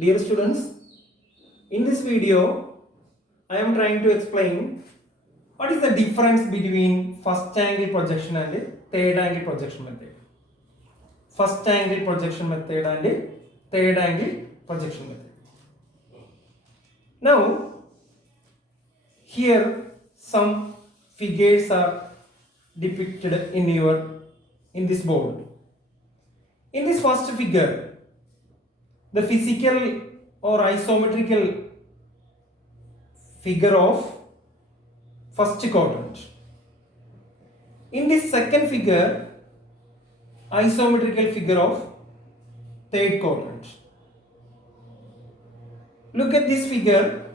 Dear students, in this video, I am trying to explain what is the difference between first angle projection and third angle projection method. First angle projection method and third angle projection method. Now, here some figures are depicted in this board. In this first figure, the physical or isometrical figure of first quadrant. In this second figure, isometrical figure of third quadrant. Look at this figure.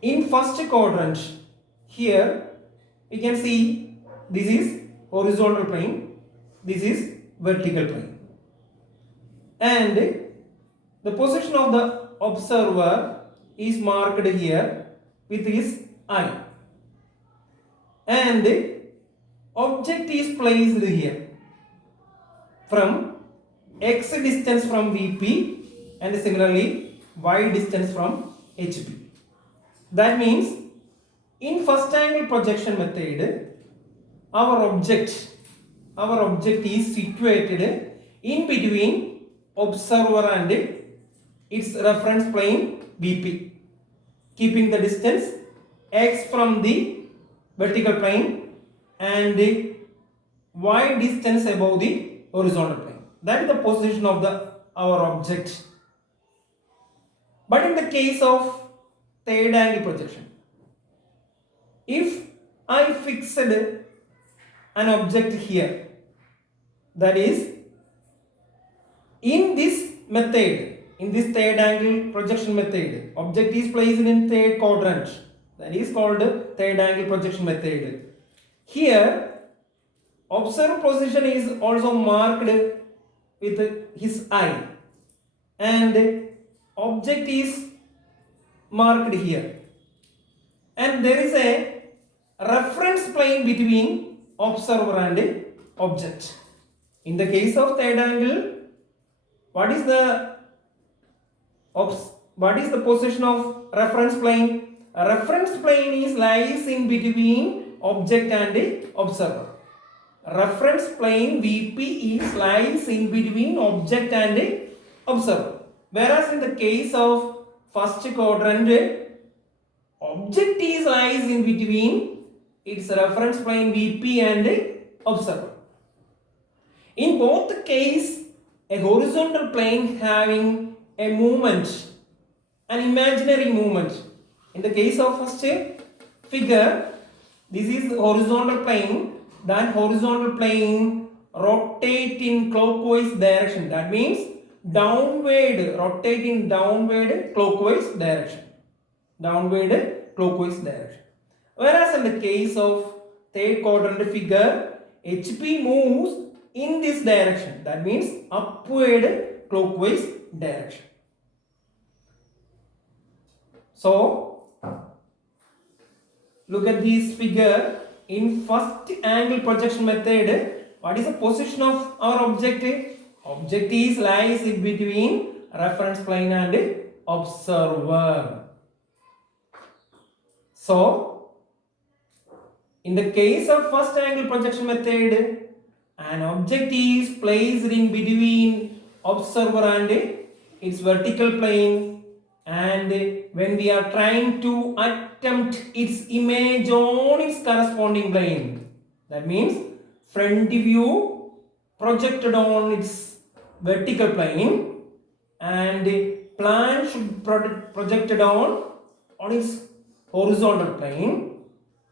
In first quadrant, here you can see this is horizontal plane, this is vertical plane, and the position of the observer is marked here with his eye, and object is placed here from x distance from VP and similarly y distance from HP. That means in first angle projection method, our object is situated in between observer and its reference plane VP, keeping the distance x from the vertical plane and y distance above the horizontal plane. That is the position of our object. But in the case of third angle projection, if I fixed an object here, that is in this method, in this third angle projection method, object is placed in third quadrant, that is called third angle projection method. Here observer position is also marked with his eye and object is marked here, and there is a reference plane between observer and object. In the case of third angle, what is the position of reference plane? A reference plane lies in between object and observer. Reference plane VP lies in between object and observer. Whereas in the case of first quadrant, object lies in between its reference plane VP and observer. In both cases, a horizontal plane having a movement, an imaginary movement. In the case of first figure, this is horizontal plane. That horizontal plane rotate in clockwise direction. That means downward, rotating downward clockwise direction. Downward clockwise direction. Whereas in the case of third quadrant figure, HP moves in this direction. That means upward clockwise direction. So, look at this figure. In first angle projection method, what is the position of our object? Object lies in between reference plane and observer. So, in the case of first angle projection method, an object is placed in between observer and its vertical plane, and when we are trying to attempt its image on its corresponding plane, that means front view projected on its vertical plane and plan should projected on its horizontal plane.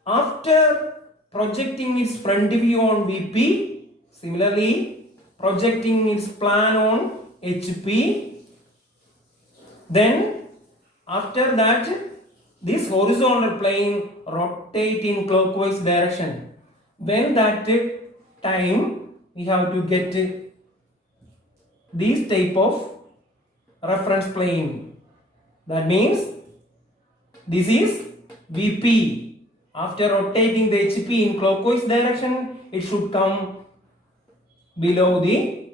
After projecting its front view on VP, similarly projecting its plan on HP, then after that this horizontal plane rotate in clockwise direction. When that time we have to get this type of reference plane. That means this is VP. After rotating the HP in clockwise direction, it should come below the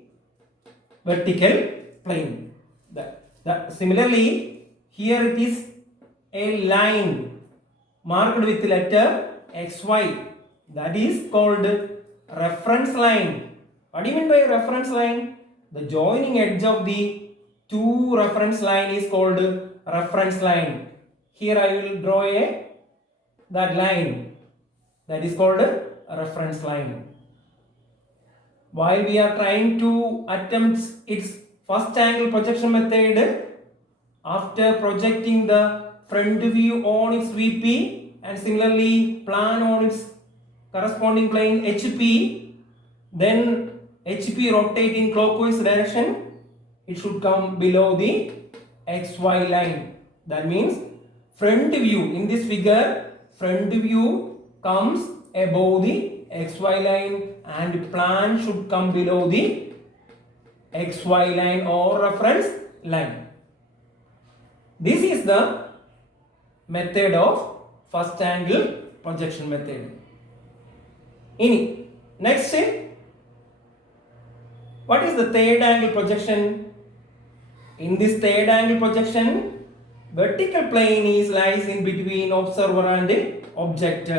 vertical plane. Similarly, here it is a line marked with letter XY. That is called reference line. What do you mean by reference line? The joining edge of the two reference line is called reference line. Here I will draw that line. That is called a reference line. While we are trying to attempt its first angle projection method, after projecting the front view on its VP and similarly plan on its corresponding plane HP, then HP rotate in clockwise direction, it should come below the XY line. That means front view in this figure, front view comes above the XY line and plan should come below the XY line or reference line. This is the method of first angle projection method. Next, what is the third angle projection? In this third angle projection, vertical plane lies in between observer and object.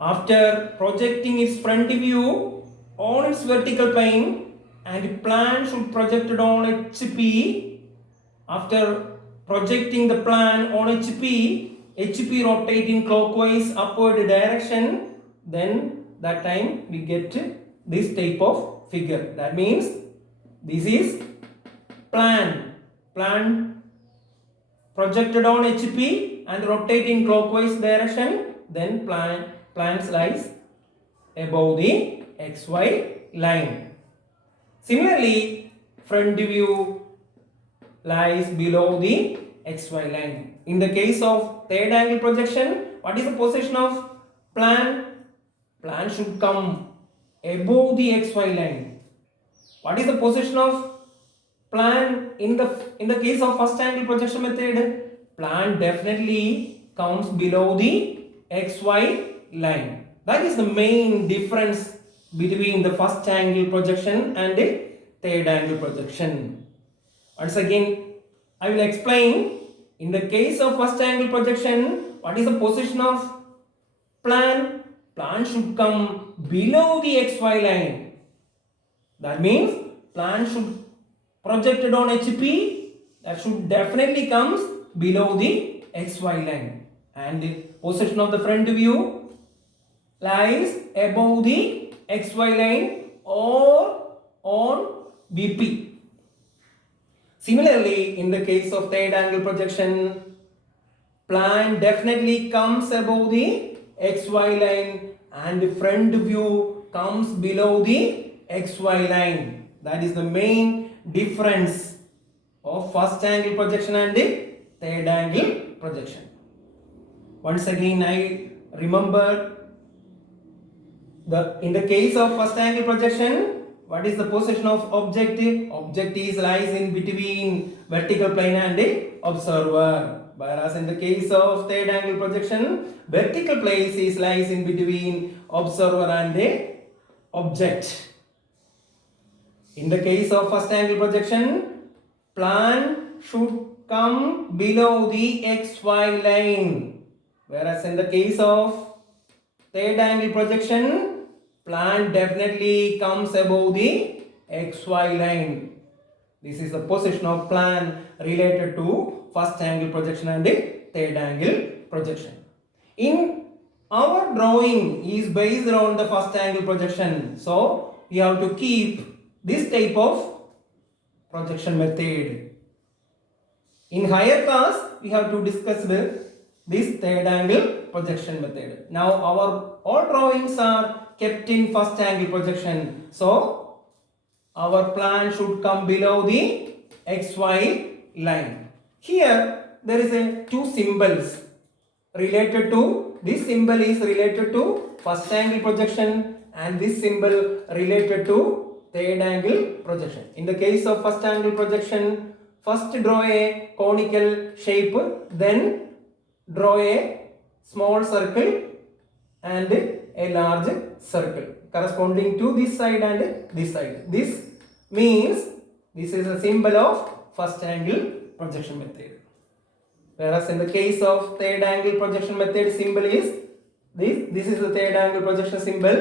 After projecting its front view on its vertical plane and plan should project it on HP. After projecting the plan on HP rotate in clockwise upward direction, then that time we get this type of figure. That means this is plan projected on HP and rotating clockwise direction, then plan lies above the XY line. Similarly, front view lies below the XY line. In the case of third angle projection, what is the position of plan? Plan should come above the XY line. What is the position of plan in the case of first angle projection method? Plan definitely comes below the XY line. That is the main difference between the first angle projection and the third angle projection. Once again, I will explain. In the case of first angle projection, what is the position of plan? Plan should come below the XY line. That means plan should projected on HP, that should definitely comes below the XY line. And the position of the front view lies above the XY line or on VP. Similarly, in the case of third angle projection, plan definitely comes above the XY line and the front view comes below the XY line. That is the main difference of first angle projection and the third angle projection. Once again, I remember in the case of first angle projection, what is the position of object? Object lies in between vertical plane and the observer. Whereas in the case of third angle projection, vertical plane lies in between observer and the object. In the case of first angle projection, plan should come below the XY line. Whereas in the case of third angle projection, plan definitely comes above the XY line. This is the position of plan related to first angle projection and the third angle projection. In our drawing is based on the first angle projection. So we have to keep this type of projection method. In higher class, we have to discuss this third angle projection method. Now our all drawings are kept in first angle projection. So our plan should come below the XY line. Here there is two symbols related to, this symbol is related to first angle projection and this symbol related to third angle projection. In the case of first angle projection, first draw a conical shape, then draw a small circle and a large circle corresponding to this side and this side. This means this is a symbol of first angle projection method. Whereas in the case of third angle projection method, symbol is this. This is the third angle projection symbol.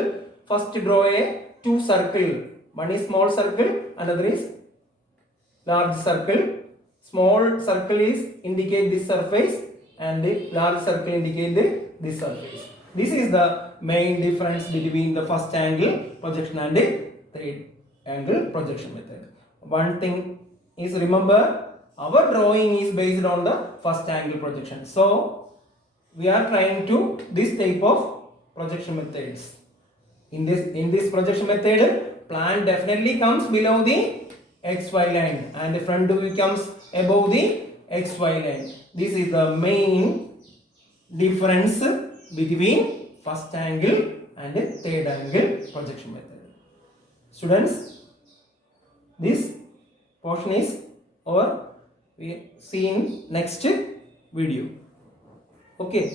First draw a two circle. One is small circle, another is large circle. Small circle is indicate this surface and the large circle indicate this surface. This is the main difference between the first angle projection and the third angle projection method. One thing is, remember, our drawing is based on the first angle projection. So we are trying to this type of projection methods. In this projection method, plan definitely comes below the XY line and the front view comes above the XY line. This is the main difference between first angle and third angle projection method. Students, this portion is over. We see in next video. Okay.